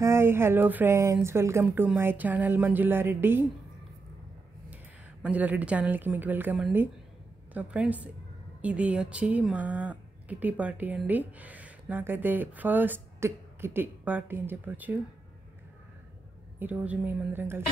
Hi hello friends, welcome to my channel Manjula Reddy ఛానల్కి మీకు welcome అండి. సో ఫ్రెండ్స్, ఇది వచ్చి మా కిటీ పార్టీ అండి. నాకైతే ఫస్ట్ కిటీ పార్టీ అని చెప్పొచ్చు. ఈరోజు మేమందరం కలిసి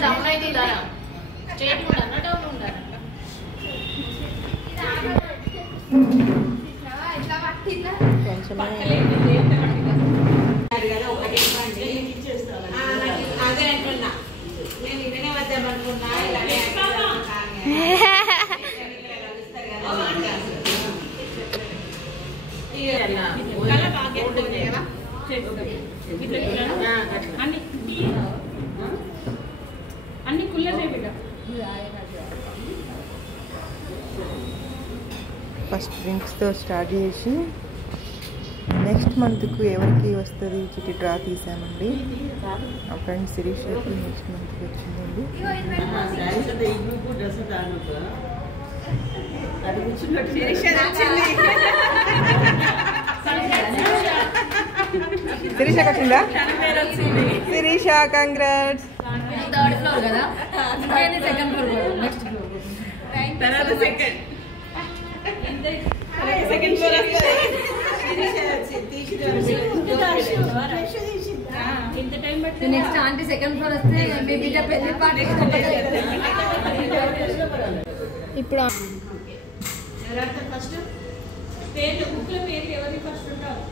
ఫస్ట్ డ్రింక్స్తో స్టార్ట్ చేసి నెక్స్ట్ మంత్కు ఎవరికి వస్తుంది చిట్టి డ్రా తీసామండి. మా ఫ్రెండ్ శిరీషకి నెక్స్ట్ మంత్కి వచ్చిందండి. శిరీషకి వచ్చిందా? Shirisha congrats. Next aunty second floor వస్తే పెళ్లి పార్టీ ఇప్పుడు ఫస్ట్ పేరు బుక్లో పేరు ఎవరి ఫస్ట్ ఉంటారు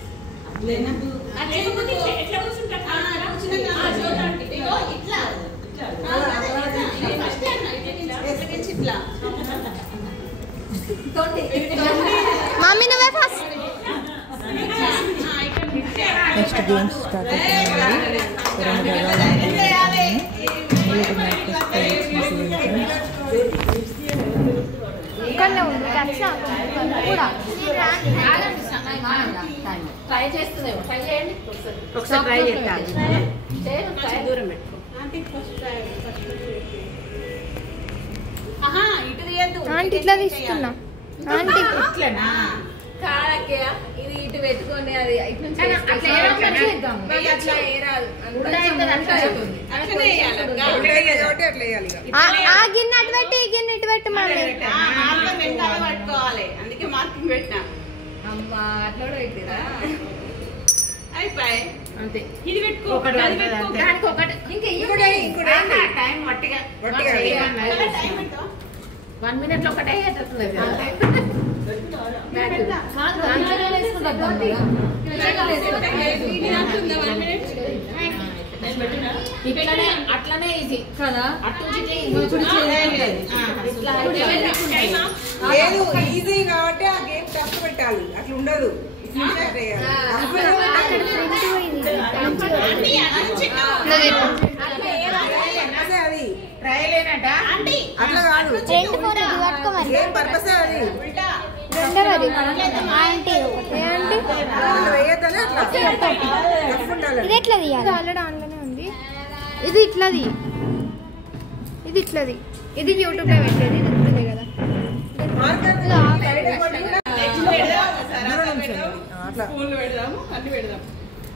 మమ్మీ నువ్వే ఫస్ట్. నెక్స్ట్ గేమ్స్ స్టార్ట్ అవుతున్నాయండి. ఇక్కడనే ఉంది కూడా ట్రై చేస్తుంది. ట్రై చేయండి ఒకసారి ట్రై చేస్తాను. దూరం పెట్టుకో. ఇటు తీయద్దు. ఆంటీ ఇట్లా తీస్తున్నా. ఆంటీ కాడక్కయ్య ఇది ఇటు పెట్టుకొని అది ఆ గిన్నె అటు పెట్టి ఈ గిన్నె ఇటు పెట్టి పట్టుకోవాలి. అందుకే మార్కింగ్ పెట్టినా. అమ్మా అట్లా కూడా పెట్టిరా అయిపోయి అంతే. ఇది పెట్టుకో టైం మట్టిగా 1 minute లో ఒకటే అట్లనే ఈజీ కదా. ఈజీ కాబట్టి ఆ గేమ్ టఫ్ పెట్టాలి, అట్లా ఉండదు. అది అట్లా కాదు, పర్పస్ అది. ఇది ఎట్లా తీయాలి? ఆల్రెడీ ఆన్లోనే ఉంది. ఇది ఇట్లది, ఇది ఇట్లది. ఇది యూట్యూబ్ లో పెట్టేది. ఇది ఉంటుంది కదా.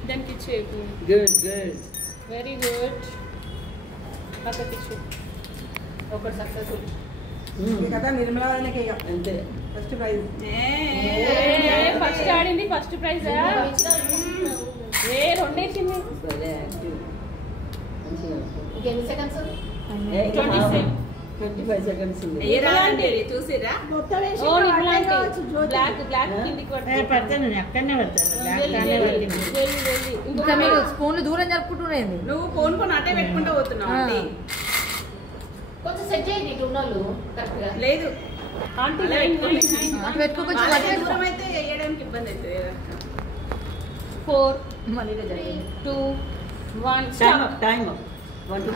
దానికి ఇచ్చేపు. Very good. ఒకటి సక్సెస్ఫుల్ కదా. నిర్మలాకి అంతే ఫస్ట్ ప్రైజ్. ఫస్ట్ ఆడింది ఫస్ట్ ప్రైజ్. రెండేసింది. ఎన్ని సెకండ్స్? 25 seconds. చూసిరా స్పూన్లు దూరం జరుపుకుంటున్నాయి. నువ్వు ఫోన్ అట్టే పెట్టుకుంటూ పోతున్నావు. కొంచెం సెట్ చేయండి. ఇటు ఉన్నోళ్ళు కరెక్ట్ గా లేదు. దూరం అయితే వేయడానికి ఇబ్బంది అవుతుంది. 4 2 1 టైమ్. కౌంట్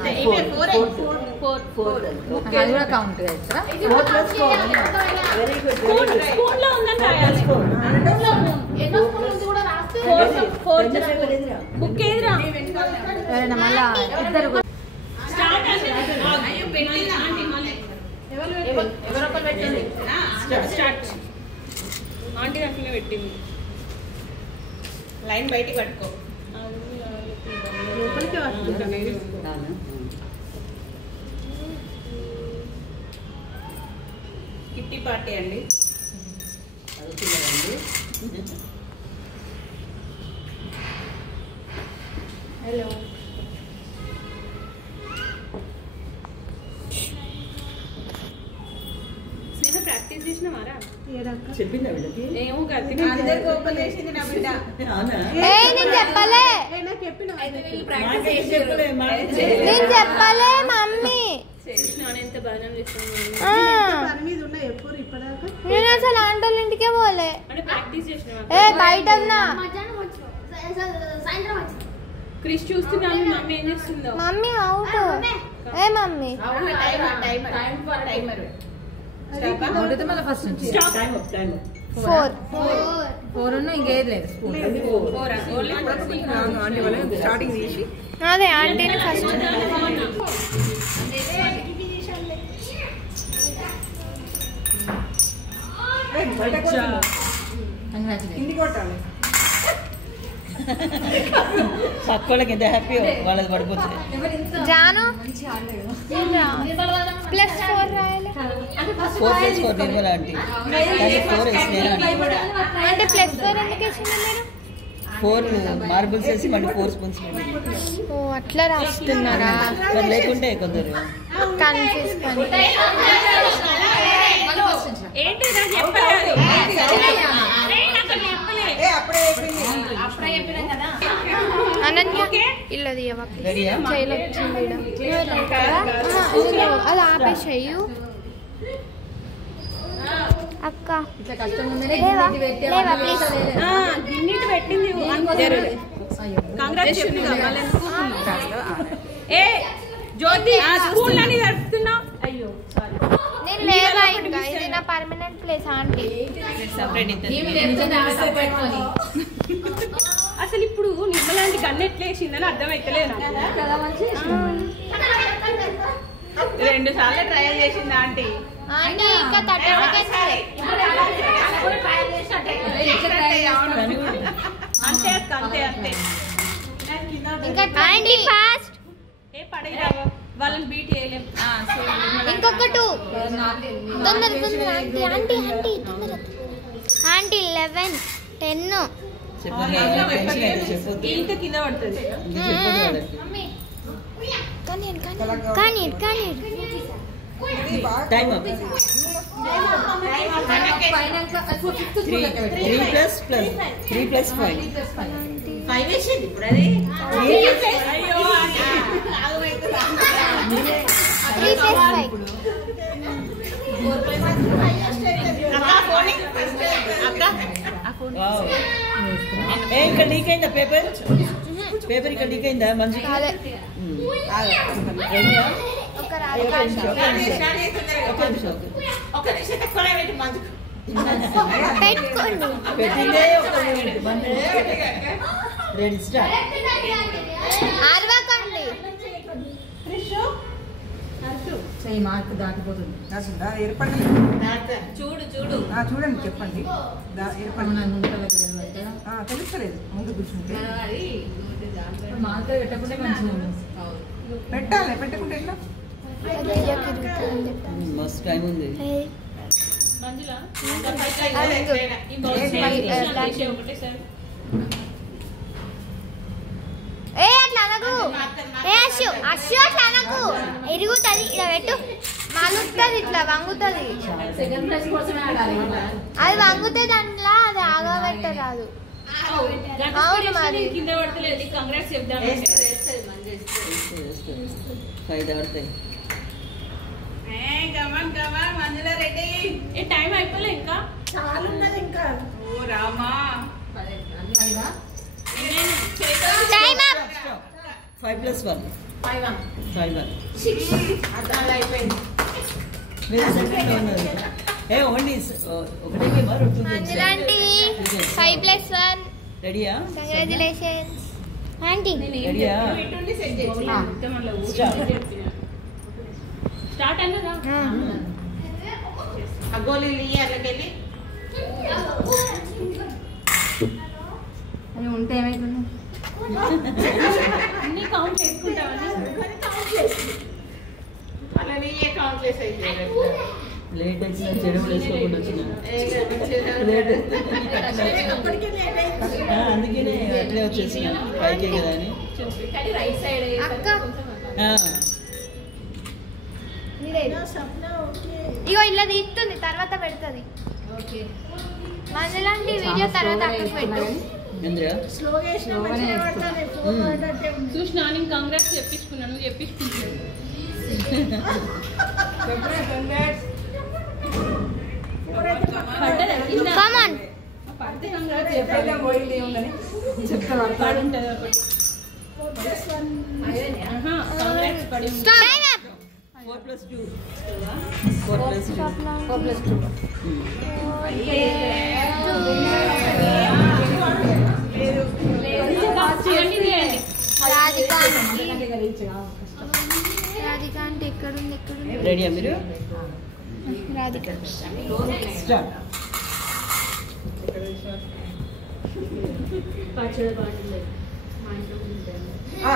బుక్ ఏదిరా మళ్ళా ఇద్దరు ఎవరొకరు పెట్టింది. స్టార్ట్. ఆంటీ దాంట్లో పెట్టింది. లైన్ బయటికి పట్టుకో. లోపలికి కిట్టి పార్టీ అండి. హలో ప్రాక్టీస్ చేసినావారా? చెప్పిందా వీళ్ళకి? ఏమో అందరికి ఓపెన్ చేసింది నా బిడ్డ. నేను చెప్పలే మమ్మీ. నేను అసలు ఆంటీ వాళ్ళ ఇంటికే పోలే. బయట క్రిష్ చూస్తున్నాను. మమ్మీ ఏం చేస్తుందో? Mummy out. ఏ మమ్మీ ఫస్ట్ నుంచి 4 ఇంకేది లేదు. స్టార్టింగ్ తీసి అదే ఆంటీని ఫస్ట్. ఇంటికి కొట్టాలి. పక్కోళ్ళకి ఎంత హ్యాపీ వాళ్ళది పడిపోతుంది. జాను +4 రాయాలి. 4+4 నిర్మల ఆంటీ. 4 వేసినా అంటే +4 ఎందుకు వేసింది మీరు? 4 మార్బుల్స్ వేసి మళ్ళీ 4 స్పూన్స్. ఓ అట్లా రాస్తున్నారా? లేకుంటే కొందరు కన్ఫ్యూజ్ అనన్య ఇల్లది చైలో అది ఆపేసేయు అక్క. పెట్టింది జ్యోతి స్కూల్ అని జరుపుతున్నా. అయ్యో నేను లేవా ఇంకా. ఇది నా పర్మనెంట్ ప్లేస్ ఆంటీ. అసలు ఇప్పుడు నిమ్మలాంటి గన్ను ఎట్లా వేసిందని అర్థమైతలేదు. 2 సార్లు ట్రయల్ చేసింది ఆంటీ. ఆంటీ ఇంకా అంతే అక్క అంతే అంతే. ఇంకా ఆంటీ ఫాస్ట్. ఏ పడేరా వాళ్ళని బీట్ చేయలేం. ఇంకొక 2 తొందర తొందర ఆంటీ ఆంటీ ఆంటీ తొందర. ఆంటీ 11 10 ఇంకా కింద పడుతుంది. కానీ కానీ టైం 3+5 వేసింది ఇప్పుడు అది. ఇక్కడ లీక్ అయిందా పేపర్? పేపర్ ఇక్కడ లీక్ అయిందా? మంచి పెట్టిందే రెడీ స్టార్ట్. మార్క్ దాటిపోతుంది. చూడు చూడు చూడండి చెప్పండి. తెలుస్తలేదు ముందు కూర్చుంటే. మార్క్ పెట్టకుండా మంచిగా పెట్టాలి. పెట్టకుంటే ఎట్లా? మస్తు టైం ఉంది. ఎరుగుతుంది ఇలా పెట్టు. మలుగుతుంది ఇట్లా వంగుతుంది. అది వంగుతుంది దాంట్లో. అది ఆగబెట్ట రాదు. అవును మరి కింద పడతలేదు. కంగ్రాట్స్ చెప్దాం. 5 దాడతాయి. మంజుల రెడ్డి టైం అయిపోలే ఇంకా చాలా ఉన్నది ఇంకా. ఓ రామా 5+1 అయిపోయింది. ఏ ఓన్లీ ఒకటే గేమ్ ఆ 2 మంజులాంటి 5+1 రెడీయా? Congratulations aunty. రెడీయా? స్టార్ట్ అన్నదా? గోళీలు అట్లకెళ్ళి అవి ఉంటే ఏమైతుంది? కౌంట్ చేసుకుంటామని వాళ్ళని ఏ కౌంట్లెస్ అయితే లేట్ వచ్చిన చెరువు వేసుకోకుండా వచ్చిన అందుకనే అట్లే వచ్చేసిన పైకే కదా అని రైట్ సైడ్ అక్క ఆ. ఇగో ఇలా తీస్తుంది తర్వాత పెడుతుంది మనలాంటి వీడియో తర్వాత అక్కడికి పెట్టు ఏంద్రా చూసినా నేను కాంగ్రెస్ చెప్పించుకున్నాను చెప్పించుకుంటాను కమ్ ఆన్ పడితే కాంగ్రెస్ పడి టైం అప్ 4+2 4+2 రాధిక అంటే ఎక్కడుంది రెడీయా మీరు రాధిక స్టార్ట్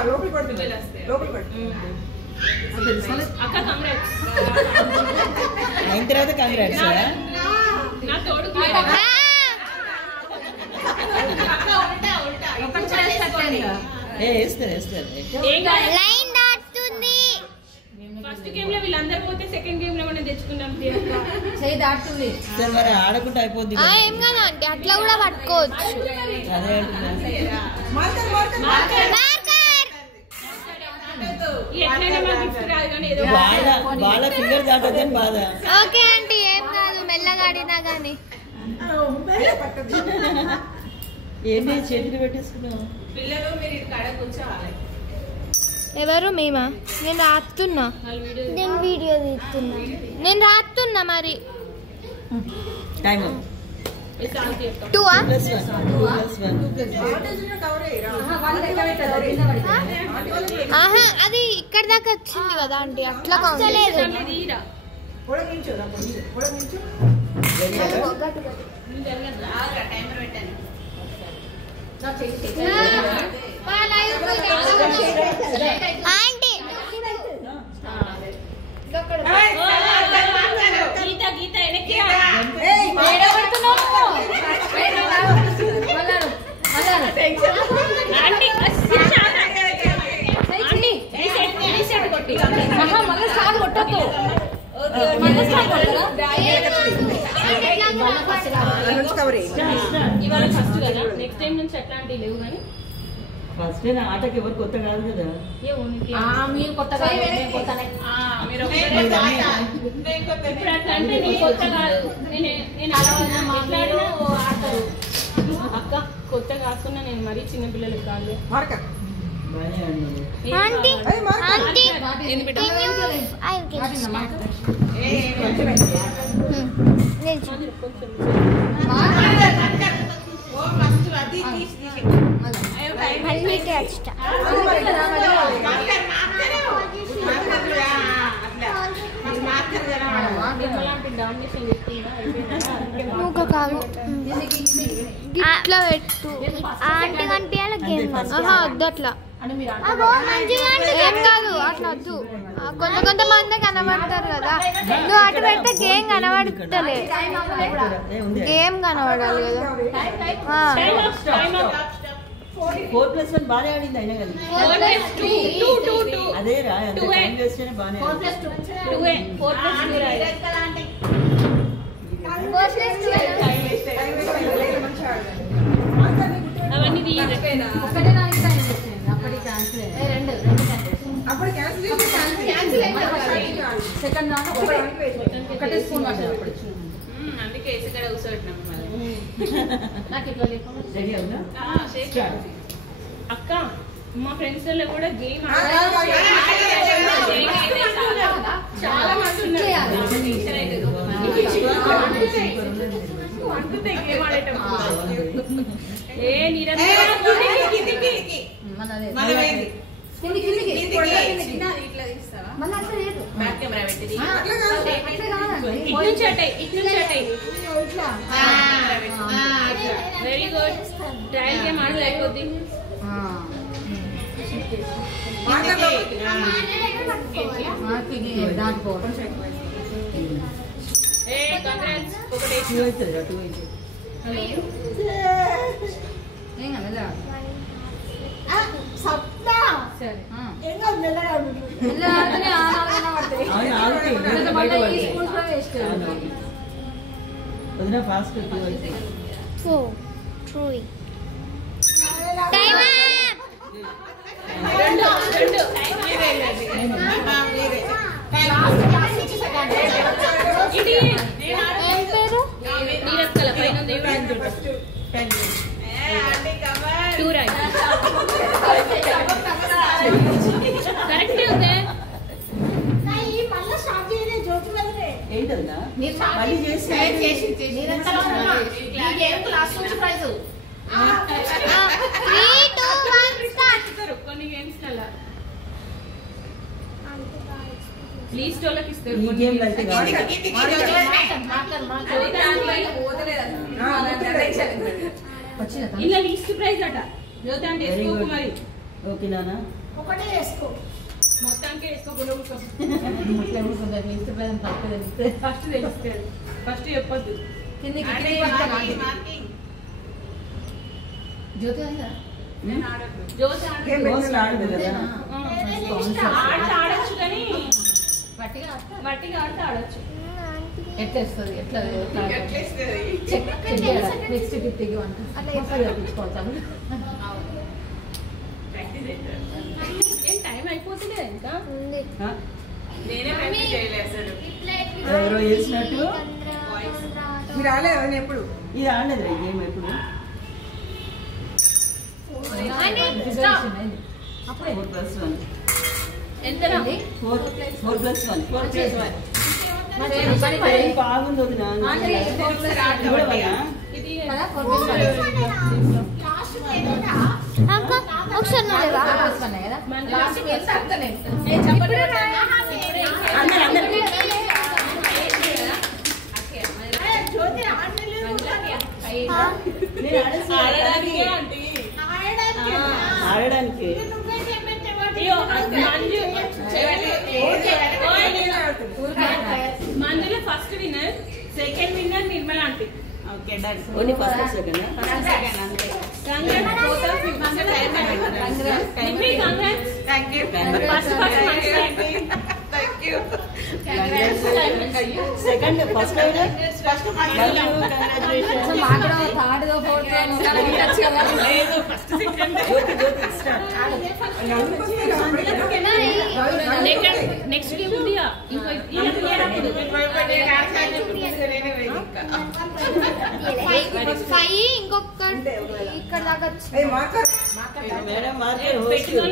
లోపలికి పడుతుంది లోపలికి పడుతుంది అక్క కాంగ్రెస్ అయిన తర్వాత కాంగ్రెస్ నా తోడు వేస్తారు లైన్ దాటుతుంది ఫస్ట్ గేమ్ లో వీళ్ళందరూ పోతే సెకండ్ గేమ్ లో మనం తెచ్చుకుందాం చేయి దాటుతుంది సార్ మరి ఆడకుండా అయిపోద్ది ఏం కదా అంటే అట్లా కూడా పట్టుకోవచ్చు అదే అంటున్నా మార్కర్ ఎట్లయినా మాకు గిఫ్ట్ రాదు కానీ ఏదో వాళ్ళ ఫింగర్ దాటదని బాధ ఓకే ఆంటీ ఏం కాదు మెల్లగా ఆడినా గానీ ఏంటి చేతులు పెట్టేసుకున్నావు పిల్లలు మీరు ఇక్కడ కూర్చోవాలి ఎవరు మేమా నేను రాస్తున్నా నేను వీడియో తీస్తున్నా నేను రాస్తున్నా మరి టైం 2 ఆహా అది ఇక్కడ దాకా వచ్చింది కదా ఆంటీ అట్లా కాలేదు టైమర్ పెట్టాను ఆంటీ గీత గీత వెనక్కి ఇవాళ ఫస్ట్ కదా నెక్స్ట్ టైం నుంచి ఎట్లాంటివి లేవు కానీ ఫస్ట్ ఆటకి ఎవరు కొత్త కాదు కదా మీరు కొత్తగా మీరు అంటే నేను కొత్త కాదు నేను ఆడతారు అక్క కొత్త కాకుండా నేను మరీ చిన్నపిల్లలకి కాదు మార్కర్ బాగానే ఆడినారు ఆంటీ ఆంటీ అన్నిటి వచ్చా నువ్వు కాదు ఇట్లా పెట్టు ఆంటీ కనిపించాలి గేమ్ వద్దు అట్లా ఏం కాదు అట్లా వద్దు కొంతమంది కనబడతారు కదా నువ్వు అటు పెడితే గేమ్ కనబడతలే గేమ్ కనబడాలి కదా 4+1 బాగానే ఆడింది అయినా కదా అదే రా టైం వేస్తేనే బాగానే అవన్నీ అప్పుడు క్యాన్సిల్ సెకండ్ ఒకటే స్పూన్ అందుకే ఇక్కడ కూర్చోబెట్టినాం నాకు ఇట్లా లేకుండా రెడీ అవునా అక్క మా ఫ్రెండ్స్ లో కూడా గేమ్ చాలా మంది ఉన్నారు గేమ్ ఆడేటప్పుడు ఏ నిరంతరం వెరీ గుడ్ ట్రయల్ గేమ్ ఆడలేకపోతే వదిన ఫాస్ట్ ఏంటన్నా మళ్ళీ చేసి కొన్ని గేమ్స్ కల్లా లీస్ట్ వాళ్ళకి ఇస్తారు ఈ గేమ్ అయితే ఇలా లీస్ట్ ప్రైజ్ అట జ్యోతి అంటే వేసుకోకు మరి ఓకే నానా మొత్తానికి వేసుకోకుండా ఫస్ట్ తెలుస్తుంది ఫస్ట్ చెప్పొద్దు జ్యోతి జ్యోతి ఆడదు కదా ఆడచ్చు కానీ గట్టిగా మట్టిగా ఆడితే ఆడచ్చు ఎట్లా వస్తుంది ఎట్లా చెక్ నెక్స్ట్ గిఫ్ట్ తెప్పించుకోవచ్చు ఏం టైం అయిపోతుంది ఇంకా నేనే ఎవరో వేసినట్టు మీరు ఆడలేదు ఎప్పుడు ఇది ఆడలేదు ఈ గేమ్ ఎప్పుడు అప్పుడే 4+1 ఎంత 4+1 బాగుంది వదిన ఆడడానికి మందులో first winner second winner Nirmala aunty only first second second first next game ఉందిగా ఇక్కడ దాకా మేడం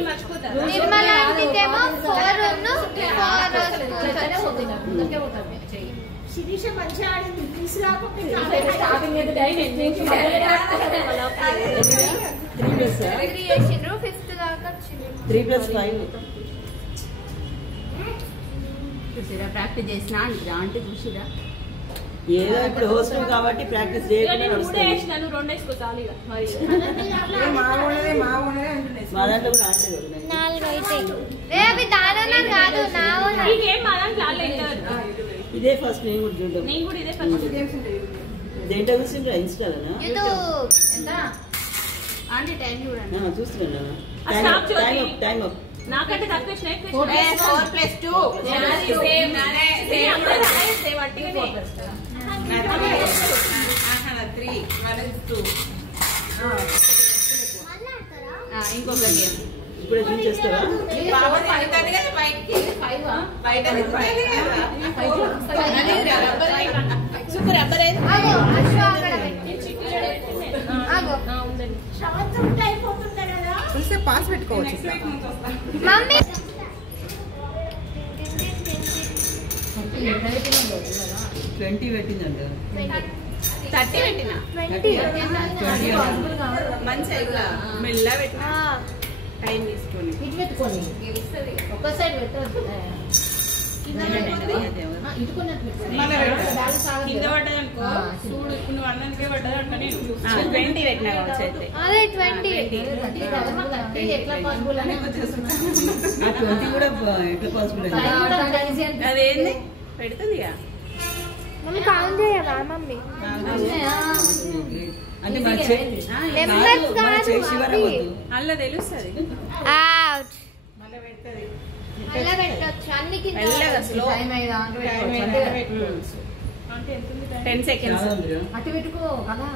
మర్చిపోతారు నిర్మల ఆంటీకేమో 4 శిరీష మంచిగా ఆడింది తీసుకురాకపోతే చేసిండ్రు 5th దాకా వచ్చింది 3+5 చూసిరా ప్రాక్టీస్ చేసినా అంటే చూసిరా ఏదో ఇప్పుడు హోస్టల్ కాబట్టి ప్రాక్టీస్ నేను మూడే వేసినాను 2 వేసుకోవాలి ఇక మరి మా ఊళ్ళే అంటున్నాయి మా దాంట్లో కూడా ఆడలేదు 4 అయితే అవి దాదానా కాదు నా ఈ గేమ్ మా దాంట్లో ఆడలేదు ఇదే ఫస్ట్ నేను కూడా చూద్దాం నేను కూడా ఇదే ఫస్ట్ దేంట్లో చూసిండ్రా ఇన్స్టాలోనా యూట్యూబ్ ఎంత ఆంటీ టైం చూడండి చూస్తున్నాను స్టాప్ చూడండి. టైం అప్ నాకంటే తక్కువ వచ్చినాయి 4+2 ఇంకొక గేమ్ ఇప్పుడే చూసేస్తారా సూపర్ రబ్బర్ చూస్తే పాస్ పెట్టుకోవచ్చు మమ్మీ 20 పెట్టిందంట 30 పెట్టినా 20 మంచిగా మెల్ల పెట్టినా టైం తీసుకొని ఇటు పెట్టుకోండి ఒక్క సైడ్ పెట్టదు కింద పడ్డదనుకో చూడు ఇప్పుడు నువ్వు అన్నందుకే పడ్డదంట నేను 20 పెట్టినా కావచ్చు అయితే అదే 20 ఎట్లా పాసిబుల్ అని ఆ 20 కూడా ఎట్లా పాసిబుల్ అదేంది పెడుతుందిగా మమ్మీ కౌంట్ చేయవా మమ్మీ అంటే నెంబర్స్ కాదు అలా తెలుస్తుంది అవుట్ మళ్ళీ పెడుతుంది అలా పెట్టొచ్చు అన్ని కింద మెల్లగా స్లో టైం అయ్యేదా అంటే పెట్టుకోవచ్చు అంటే ఎంత ఉంది 10 సెకండ్స్ అటు పెట్టుకో కదా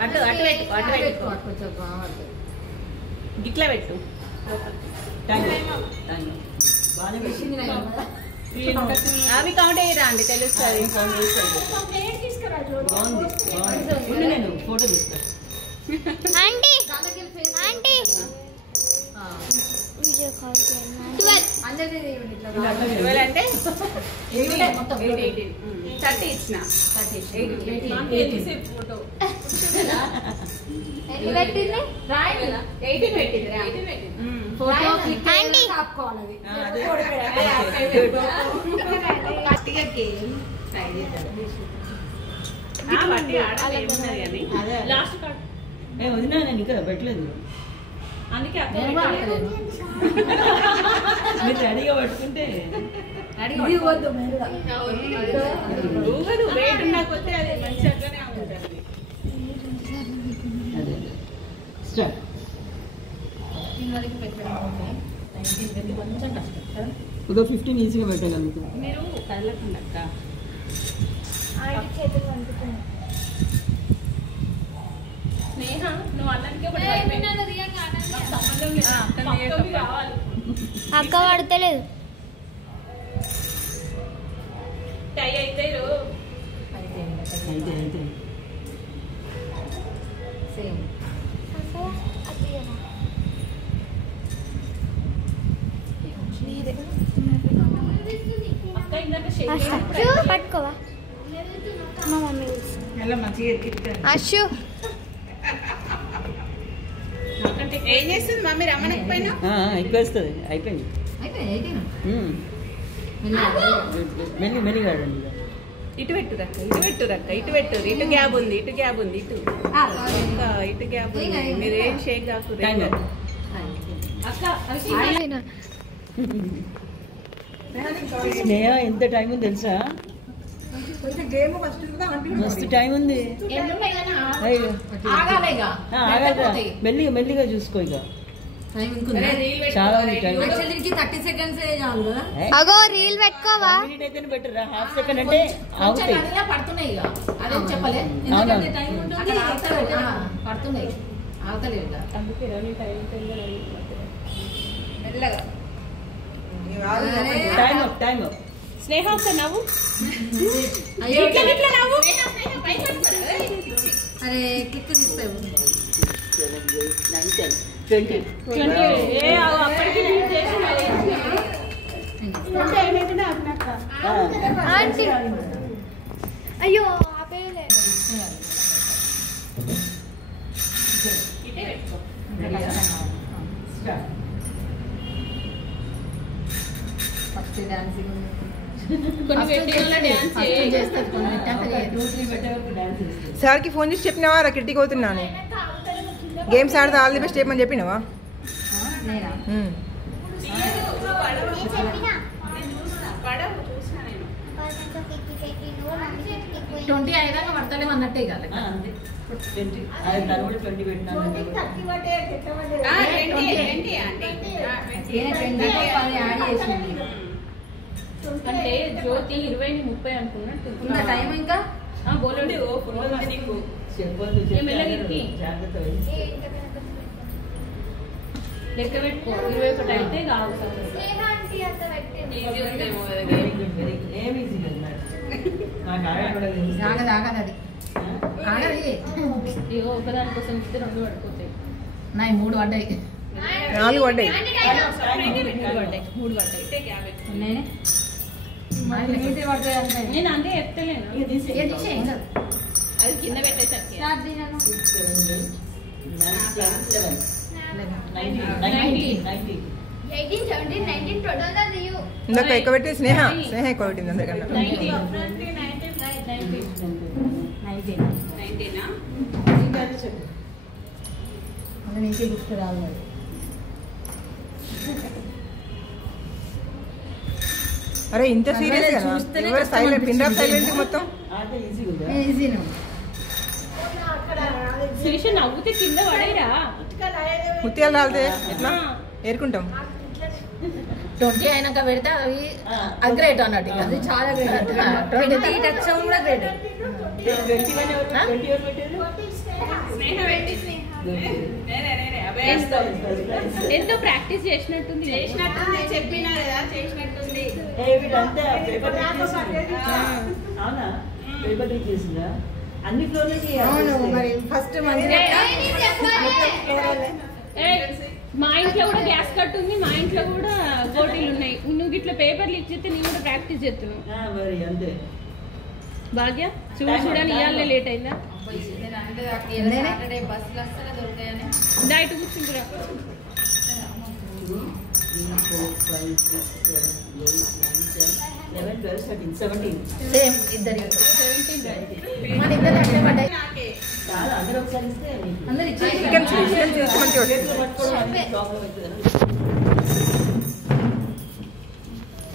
అటు అటు పెట్టుకో అటు పెట్టుకో కొంచెం బాగుంది గిట్లా పెట్టు బాగానే మిషన్ అవి కౌంట్ అయ్యిరా అండి తెలుస్తుంది బాగుంది నేను ఫోటో తీస్తాను ఆంటీ ఆంటీ వీడియో కాల్ చేయండి 12 అందరిది ఇట్లా 12 అంటే మొత్తం 30 ఇచ్చిన 30 ఫోటో ఎన్ని పెట్టింది రాయి 18 పెట్టింది రా ఫోటో క్లిక్ ఆంటీ ఆపుకోవాలి లాస్ట్ కార్డ్ వదినా నేను ఇంకా పెట్టలేదు అందుకే అక్క మీరు రెడీగా పట్టుకుంటే ఇది వద్దు మెరుగా ఊగదు వెయిట్ ఉండకపోతే అది మంచి అట్లనే ఉంటుంది అదే స్టార్ట్ కొంచెం కష్టం కదా ఒక 15 ఈజీగా పెట్టగలుగుతాం మీరు కదలకుండా అక్క ఆంటీ చేతులు పంపుతుంది స్నేహ నువ్వు అన్నానికే సంబంధం లేదు కావాలి అక్క పడతలేదు టై అయితే అయితే సేమ్ అక్క ఇందాక అచ్చు పట్టుకోవా మా మమ్మీ ఎలా మంచిగా ఎక్కిస్తాను అచ్చు ఏం చేస్తుంది మమ్మీ రమ్మనకపోయినా ఎక్కువ వస్తుంది అయిపోయింది అయితే 18 మెల్లిగా ఆడండి ఇటు పెట్టు రక్క ఇటు పెట్టు రక్క ఇటు పెట్టు ఇటు గ్యాప్ ఉంది ఇటు గ్యాప్ ఉంది ఇటు ఇటు గ్యాప్ ఉంది మీరు ఏం షేక్ కాకూడదు టైమర్ అక్క స్నేహ ఎంత టైం ఉంది తెలుసా మస్తు టైం ఉంది అయ్యో. ఆగాలిగా ఆగరా మెల్లిగా చూసుకో ఇక టైం ఇంకుందా చాలా ఉంది టైం యాక్చువల్లీ దీనికి 30 సెకండ్స్ చాలు కదా అగో రీల్ పెట్టుకోవా మినిట్ అయితేనే బెటర్ హాఫ్ సెకండ్ అంటే అవుతాయి అదిలా పడుతున్నాయి ఇక అదేం చెప్పలే అవునా. ఎందుకంటే టైం ఉంటుంది పడుతున్నాయి ఆగుతలేవు ఇక అందుకే రవి టైం మెల్లగా టైం స్నేహ ఒక నవ్వు అయ్యో ఇట్లా నవ్వు అరే క్లిక్ ఇస్తావు 20 అప్పటికి నేను చేసిన ఆంటీ అయ్యో ఆపేయలే ఇటే పెట్టుకో ఫస్ట్ డాన్సింగ్ కొన్ని పెట్టేలా డాన్స్ చేస్తారు కొన్ని పెట్టాక చేయదు. సార్కి ఫోన్ చేసి చెప్పినావా రా కిట్టికి పోతున్నాను గేమ్స్ ఆడితే ఆల్ ది బెస్ట్ చెప్పమని చెప్పినావా నేనా పడవు చూసిన నేను 20 అయ్యాక పడతలేము అన్నట్టే ఇక లెక్క. 20 అది దాని కూడా 20 పెట్టినాను ఏంటి అంటే నేను 20 10 యాడ్ చేసింది అంటే జ్యోతి 20 ని 30 అనుకున్నట్టు ఉన్న టైం ఇంకా బోలండి ఓ ఫుల్ నీకు చెప్పొద్దు ఏ మెల్లగా ఇరికి. జాగ్రత్త లెక్క పెట్టుకో 21 అయితే కావాలి ఈజీ ఉందేమో కదా వెరీ గుడ్ ఏమి ఈజీ లేదు నాకు ఆడే కూడా తెలుసు. ఆగదు ఆగదు అది ఆగదు ఇగో ఒకదాని కోసం ఇస్తే 2 పడిపోతాయి నా 3 పడ్డాయి 4 పడ్డాయి 3 పడ్డాయి ఇటే గ్యాప్ నేనే నీదే పడతాయి అంటే నేను అంతే ఎత్తలేను ఇక తీసేయ్. ఏది తీసేయ్ ఇంకా. అది కింద పెట్టేసరికి 7, 9, 11, 90. 90. 18, 17, 19, 20 you. ఇందాక ఎక్కువ పెట్టి స్నేహ ఎక్కువ పెట్టింది అందరికన్నా. 19 గుర్తు రావాలి. అరే ఇంత సీరియస్ కదా ఎవరు సైలెంట్ పిన్ డ్రాప్ సైలెంట్ మొత్తం ఈజీనే శిరీష నవ్వుతే కింద పడేరా ముత్యాలు రాలితే ఎట్లా ఏరుకుంటాం. 20 అయినాక పెడితే అవి అగ్రేట్ అన్నట్టు. అది చాలా గ్రేట్. 20 టచ్ కూడా గ్రేట్. ఎంతో ప్రాక్టీస్ చేసినట్టుంది. చెప్పినా కదా చేసినట్టుంది. అవునా పేపర్ లీక్ చేసిందా అన్ని ఫ్లోర్లు అవును మరి ఫస్ట్ మంచిగా మా ఇంట్లో కూడా గ్యాస్ కట్ ఉంది, మా ఇంట్లో కూడా గోటీలు ఉన్నాయి. నువ్వు ఇట్లా పేపర్ లీక్ చేస్తే నేను కూడా ప్రాక్టీస్ చేస్తున్నావు. మరి అంతే భాగ్య చూడని ఇవాళ లేట్ అయిందా? డైట్ కూర్చుంటురా. 11, 12, 13, 17. సేమ్ ఇద్దరు మన ఇద్దరు అంటే పడ్డాయి. చాలా అందరూ ఒకసారి ఇస్తే అందరు ఇచ్చేసి చికెన్ చేసి మంచిగా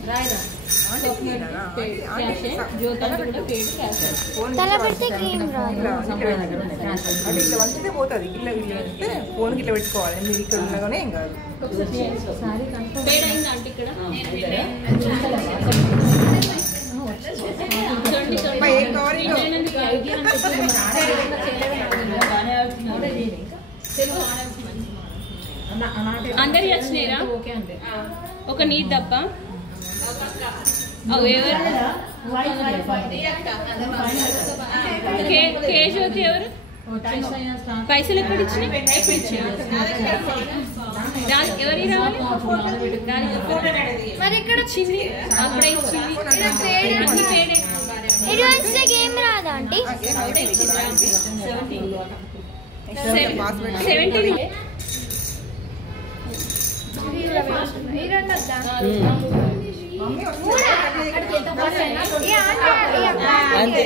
రాయిరా తలపెడితే క్రీమ్ రాదు. అంటే ఇట్లా వంచితే పోతుంది. ఇట్లా అంటే ఫోన్కి ఇట్లా పెట్టుకోవాలి. మీరు ఇక్కడ ఉండగానే ఏం కాదు. పేడైందా అంటే ఇక్కడ ఏం కావాలి అందరి వచ్చినాయిరా. ఒక నీ తప్ప ఎవరు కేజీ ఎవరు పైసలు ఎప్పుడు ఇచ్చినాయి? ఎవరి రావాలి? మరి ఇక్కడ ఇచ్చింది అప్పుడే ఇచ్చింది. ఇది వస్తే గేమ్ రాదా ఆంటీ? 17 అంతే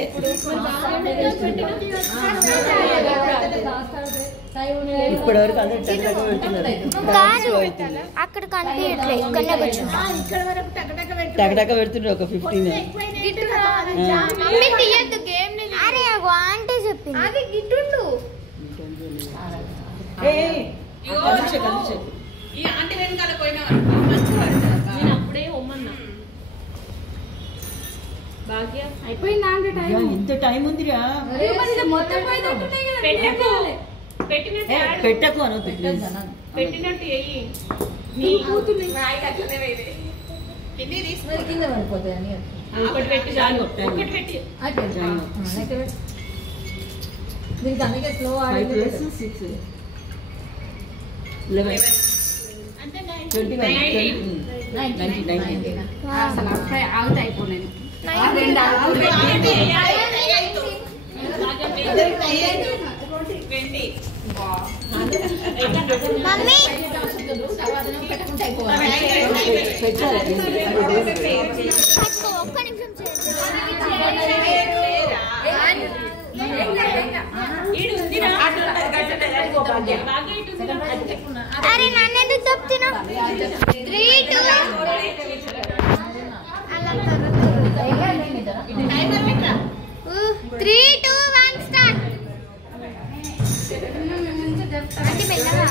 ఇప్పటి వరకు అందరూ కాదు అక్కడ కనిపించట్లేదు. ఇక్కడనే కూర్చుంటా. టకటక పెడుతుండ్రు ఒక 15. మమ్మీ తీయద్దు గేమ్. అరే ఆంటీ చెప్పింది అది గిట్టుండు. నేను అప్పుడే ఒమ్మన్నా. భాగ్య ఇంత టైం ఉందిరా పెట్టకు అనొద్దు పెట్టినట్టు ఎయ్యి. నీ కూతుర్ని కింద పడిపోతాయి అని ఒకటి పెట్టి చాలు. ఒకటి పెట్టి దీనికి అందుకే స్లో 5 + 6 11 21 19 అసలు అప్పుడే అవుట్ అయిపోలేదు. మమ్మీ ఒక్క నిమిషం అరే నన్ను ఎందుకు చెప్తున్నా? 3, 2 3, 2, 1 స్టార్ట్. అంటే మెల్లగా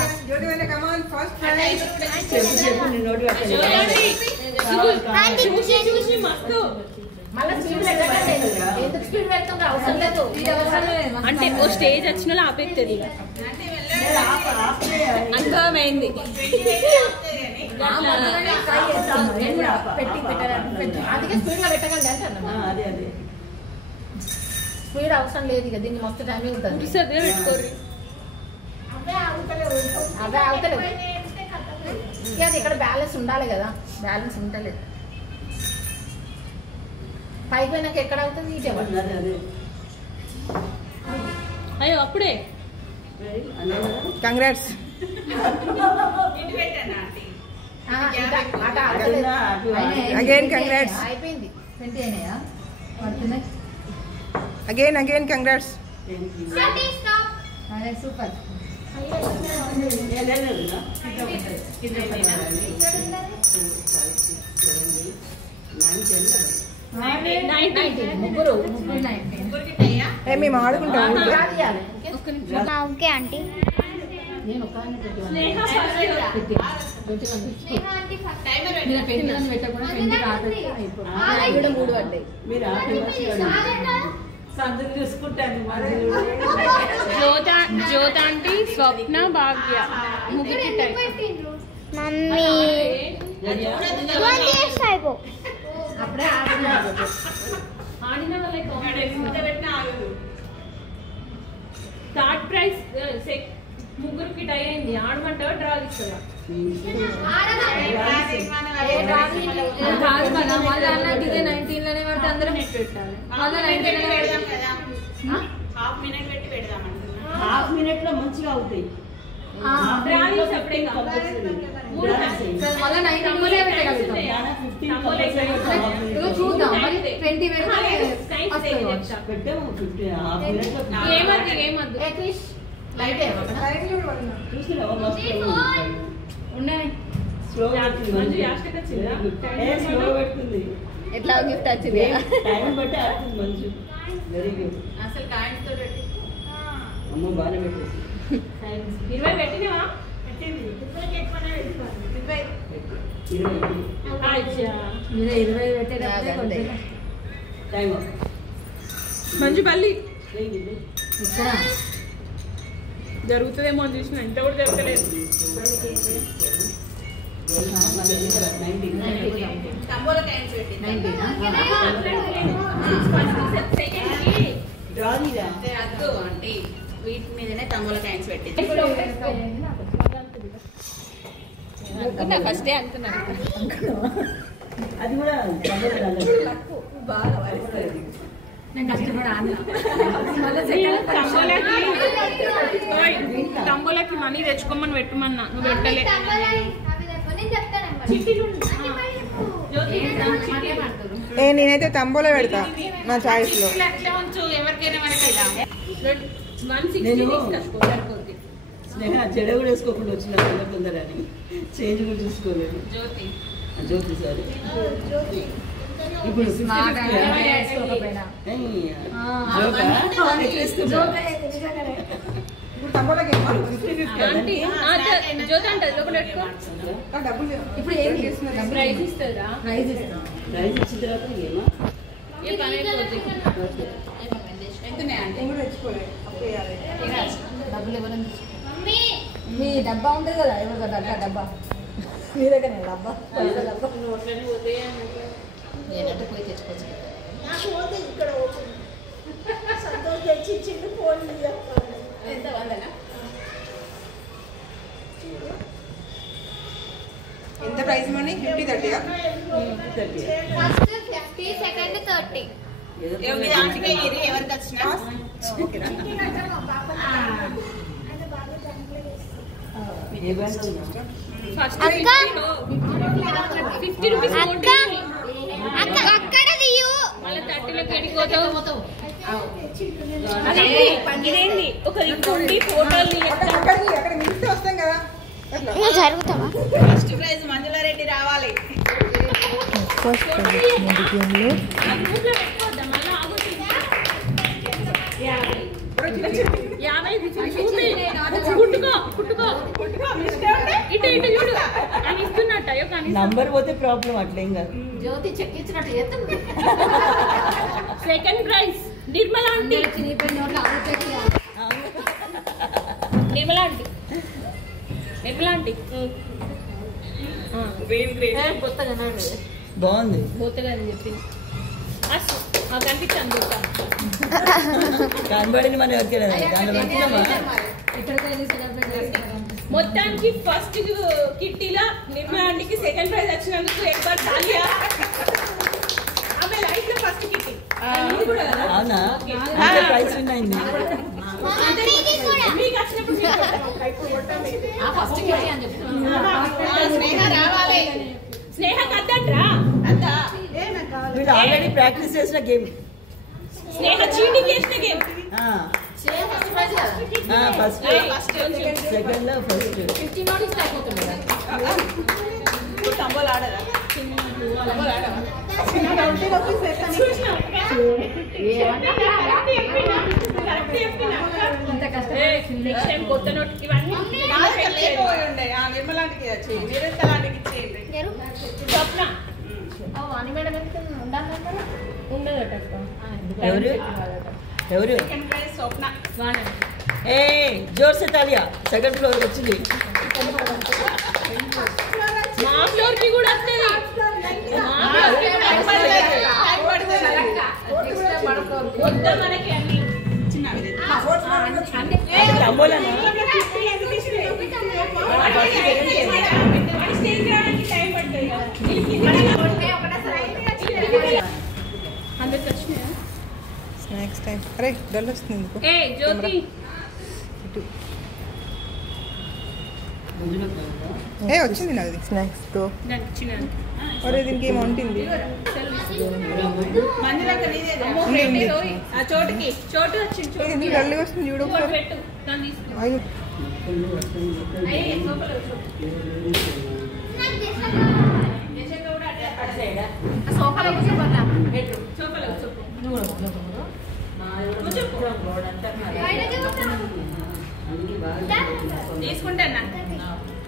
చెప్పు నీ నోటి చూసి మస్తు. అంటే ఓ స్టేజ్ వచ్చిన వాళ్ళు ఆపేస్తుంది. అర్థమైంది. అందుకే స్పీడ్ గా పెట్టగలి అదే స్పీడ్ అవసరం లేదు. ఇక దీన్ని మొత్తం టైం ఉంటుంది. పెట్టుకోరు. అవే అవతలేదు. అది ఇక్కడ బ్యాలెన్స్ ఉండాలి కదా. బ్యాలెన్స్ ఉండలేదు. పైకి పోయినాక ఎక్కడ అవుతుంది? ఇటే అయ్యో అప్పుడే కంగ్రాట్స్. Again, congrats. అయిపోయింది 20 అయినాయా పడుతున్నాయి Again, congrats. అదే సూపర్ ముగ్గురు 19 మేము ఆడుకుంటాం ఓకే ఆంటీ నేను ఒక పెట్టకుండా 20 కాబట్టి అయిపోయింది కూడా 3 పడ్డాయి సందులు చూసుకుంటాను జ్యోతాంటి స్వప్న భాగ్య ముగ్గురికి మమ్మీ అయిపో అప్పుడే ఆడిన వాళ్ళకి థర్డ్ ప్రైజ్ ముగ్గురికి టై అయింది ఆడమంటావా డ్రా తీస్తుందా ఇదే 19 లోనే పడితే అందరం పెట్టాలి హాఫ్ మినిట్ లో మంచిగా అవుతాయి చూద్దాం 20 పెట్టాము 50 హాఫ్ మినిట్ లో ఏమద్దు లైట్ చూస్తున్నావా మస్తు ఉన్నాయి స్లో మంచి యాస్టిక్ వచ్చిందా స్లో పెట్టుకుంది ఎట్లా గిఫ్ట్ వచ్చింది టైం బట్టి ఆడుతుంది మంచి వెరీ గుడ్ అసలు కాయిన్స్ తో పెట్టి అమ్మ బాగానే పెట్టేసి 20 పెట్టినవా 20 పెట్టే టైం మంచి పల్లి ఇక్కడ జరుగుతుందేమో అని చూసిన ఇంత కూడా జరగలేదు వీటి మీదనే తమ్ముల కాయిన్స్ పెట్టి ఫస్ట్ డే అనుకున్నాను అది కూడా నేను కష్టపడి తమ్ములకి మనీ తెచ్చుకోమని పెట్టమన్నా నువ్వు పెట్టలే నేనైతే తంబోలో పెడతా నా చాయిస్ లో స్నేహ చెడ కూడా వేసుకోకుండా వచ్చిన తొందర అని చేంజ్ కూడా చూసుకోలేదు జ్యోతి సార్ ఇప్పుడు ఇప్పుడు ఏం చేస్తున్నారు ప్రైజ్ ఇస్తుందా ప్రైజ్ ఇచ్చిన తర్వాత ఏమా ఏ పని అయిపోతుంది డబ్బులు ఎవరైనా మీ డబ్బా ఉంటుంది కదా ఎవరిదో డబ్బా మీ దగ్గర డబ్బా నేనంటే పోయి తెచ్చుకోవచ్చు ఎంత వందనా ఎంత ప్రైస్ మనీ 50 30 ఫస్ట్ 50 సెకండ్ 30 ఎవరికి వచ్చినా ఫస్ట్ అక్క 50 రూపీస్ అక్క అక్క అక్కడ దియు మళ్ళీ 30 లోకి ఎడిపోతావు ఇదేంటి ఒక లింక్ ఉంది ఫోటోలు అక్కడ మిగిలితే వస్తాం కదా నువ్వు జరుగుతావా ఫస్ట్ ప్రైజ్ మంజులారెడ్డి రావాలి ఫస్ట్ ప్రైజ్ గేమ్లో నంబర్ పోతే ప్రాబ్లం అట్లేం కాదు జ్యోతి చెక్ ఇచ్చినట్టు చేస్తుంది second prize Nirmala aunty Nirmala aunty Nirmala aunty బాగుంది పోతగా అని చెప్పింది కనిపించాను కనబడింది మన ఎవరికైనా మొత్తానికి ఫస్ట్ కిట్టీలా నిర్మలా ఆంటీకి సెకండ్ ప్రైజ్ వచ్చినందుకు ఎక్కువ తాలియా ఆమె లైఫ్ లో ఫస్ట్ కిట్టి అవునా ప్రైస్ విన్ అయింది మీకు వచ్చినప్పుడు ఫస్ట్ అని చెప్తున్నా స్నేహ రావాలి స్నేహ ఇది ఆల్రెడీ ప్రాక్టీస్ చేసిన గేమ్. స్నేహ చీటింగ్ చేసిన game. First second first 50 notice అయిపోతుంది కదా. తంబోలు ఆడరా? ఇంత కష్టం. నెక్స్ట్ టైం కొత్త నోట్ ఇవన్నీ నిర్మలాంటికి స్వప్న వాణి మేడం ఎంత ఉండాలన్నారు? ఉండదట. ఎవరు ఎవరు? సెకండ్ ప్రైజ్ స్వప్న. ఏ జోర్ సే తాలియా. సెకండ్ ఫ్లోర్ వచ్చింది. మా ఫ్లోర్ కి కూడా వస్తుంది. వద్దా మనకి అన్ని తంబోలనా? స్టేజ్ రావడానికి టైం పడుతుంది కదా. అందరికి వచ్చినాయా? Snacks time. అరే డల్ వస్తుంది ఎందుకు? ఏ జ్యోతి ఏ వచ్చింది నాది స్నాక్స్తో. దానికి చిన్నది. అరే దీనికి ఏమో ఉంటుంది. ఆ చోటుకి చోటు వచ్చింది. ఏ, ఎందుకు డల్గా వస్తుంది చూడు చోటు ఒకసారి. పెట్టు దాన్ని తీసుకుని అయ్యో సోఫాలో కూర్చోబోతా. తీసుకుంటాను.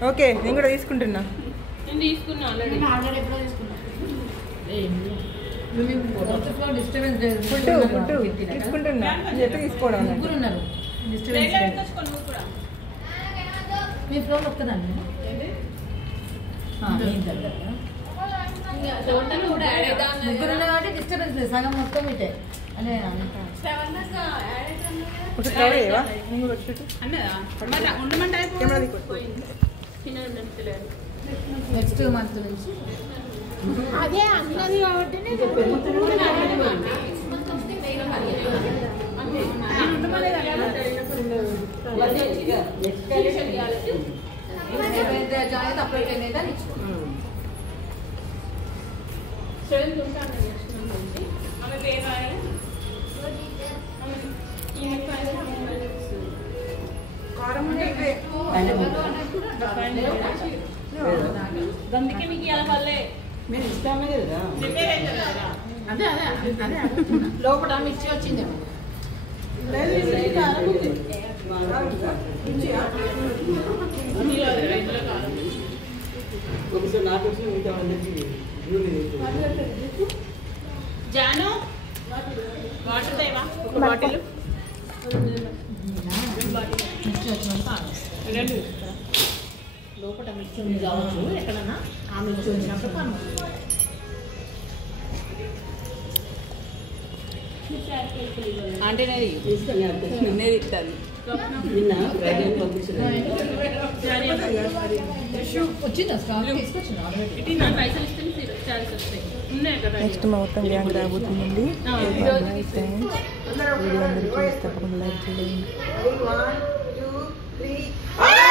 ఓకే నేను కూడా తీసుకుంటున్నా. నేను తీసుకున్నా ఆల్రెడీ. ఆల్రెడీ ఎప్పుడో తీసుకున్నా. డిస్టర్బెన్స్ ఫుడ్ తీసుకుంటున్నా అని చెప్పి తీసుకోవడం అన్నట్టు. ముగ్గురు ఉన్నారు. ప్లేట్లో పెట్టుకొచ్చుకో నువ్వు కూడా. మీ ఫ్లోర్ ఒక్కదాన్ని ముగ్గురు ఉన్నారు కాబట్టి డిస్టర్బెన్స్ లేదు. సగం మొత్తం ఇటే అదే ఒకటి కవర్ చేయవా? నేను కూడా వచ్చి అన్నదా ఉండమంటే కెమెరా తీసుకో. నెక్స్ట్ మంత్ నుంచి అదే అన్నది కాబట్టి జాయిన్ అప్లై అనేది అని ఇచ్చారు. ఆమె పేరు రాయాలి. అందుకే మీకు ఇలా వల్లే మీరు ఇస్తామే కదా. ప్రిపేర్ అవుతారు కదా. అదే అదే అదే లోపల మిర్చి వచ్చిందేమో. ఒకసారి నాకు వచ్చిన మిగతా వాళ్ళకి జాను వాటర్ తేవా ఒక బాటిల్. మిర్చి వచ్చినంత లోపల మిర్చి ఉంది కావచ్చు ఎక్కడన్నా. ఆ మిర్చి వచ్చినప్పుడు పని అంటే నిన్నేది ఇస్తుంది. నిన్న ఫ్రైడే పంపించిన వచ్చిందా స్టాక్ తీసుకొచ్చిన ఆల్రెడీ. పైసలు ఇస్తే చార్జెస్ వస్తాయి. ఉన్నాయి కదా. నెక్స్ట్ మా మొత్తం గ్యాంగ్ రాబోతుందండి. వీడియో అందరికీ తప్పకుండా లైక్ చేయండి. 1 2 3